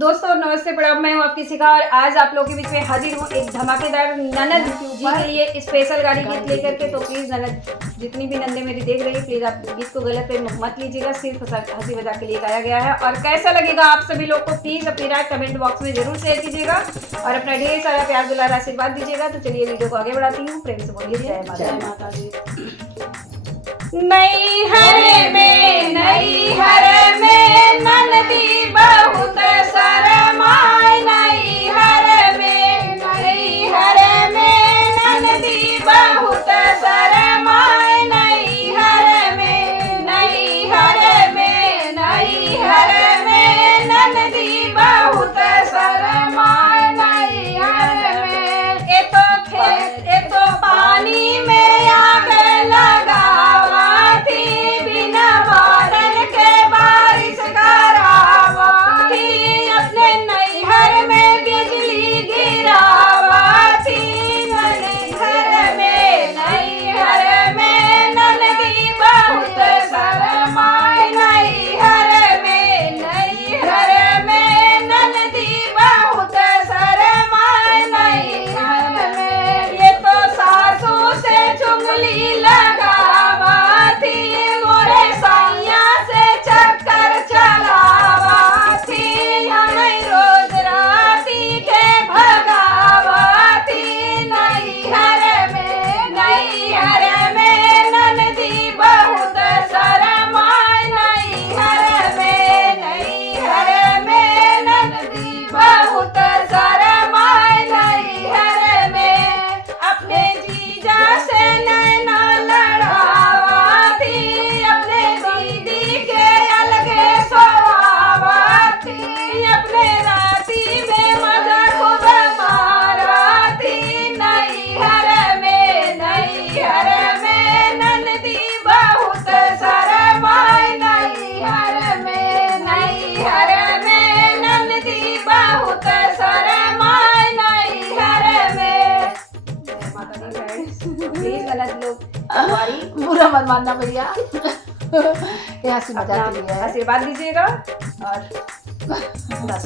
दोस्तों नमस्ते प्रणाम, मैं हूँ आपकी शिखा और आज आप लोगों के बीच में हाजिर हूँ एक धमाकेदार ननद जी के लिए स्पेशल गाड़ी गीत लेकर के। तो प्लीज़ ननद जितनी भी नंदे मेरी देख रही है, प्लीज़ आप गीत को गलत पे मत लीजिएगा, सिर्फ हंसी मजाक के लिए गाया गया है। और कैसा लगेगा आप सभी लोग को प्लीज़ अपनी राय कमेंट बॉक्स में जरूर शेयर कीजिएगा और अपना ढेर सारा प्यार दुलार आशीर्वाद दीजिएगा। तो चलिए वीडियो को आगे बढ़ाती हूँ, प्रेम से बोलिए जय माता दी। नैहर में ननदी बहुत शरमाए, नैहर में ननदी बहुत शरमाए, नैहर में ननदी बहुत शरमाए, नैहर में ए तो खेत ए तो पानी में आग लगावा थी, बिना बादल के बारिश करावा थी, अपने नैहर में बिजली गिरावा थी, नैहर में ननदी बहुत शरमाए, नैहर में ननदी बहुत शरमाए, नैहर में ये तो सासू से चुगली लगावा थी, मोरे साइया से चक्कर चलावा थी, हमें रोज राती के भगावा थी, नैहर में ननदी बहुत शरमाए, नैहर में ननदी बहुत शरमाए, नैहर में अपने जीजा से नैना लड़ावा थी, अपने दीदी के अलगे सोवावा थी, अपने राती में मजा खूब मारा थी, नैहर में ननदी बहुत शरमाए, नैहर में ननदी बहुत शरमाए, नैहर में। प्लीज गलत लोग बुरा मत मानना भैया, ये हंसी मजाक के लिए है। आशीर्वाद दीजिएगा और बस।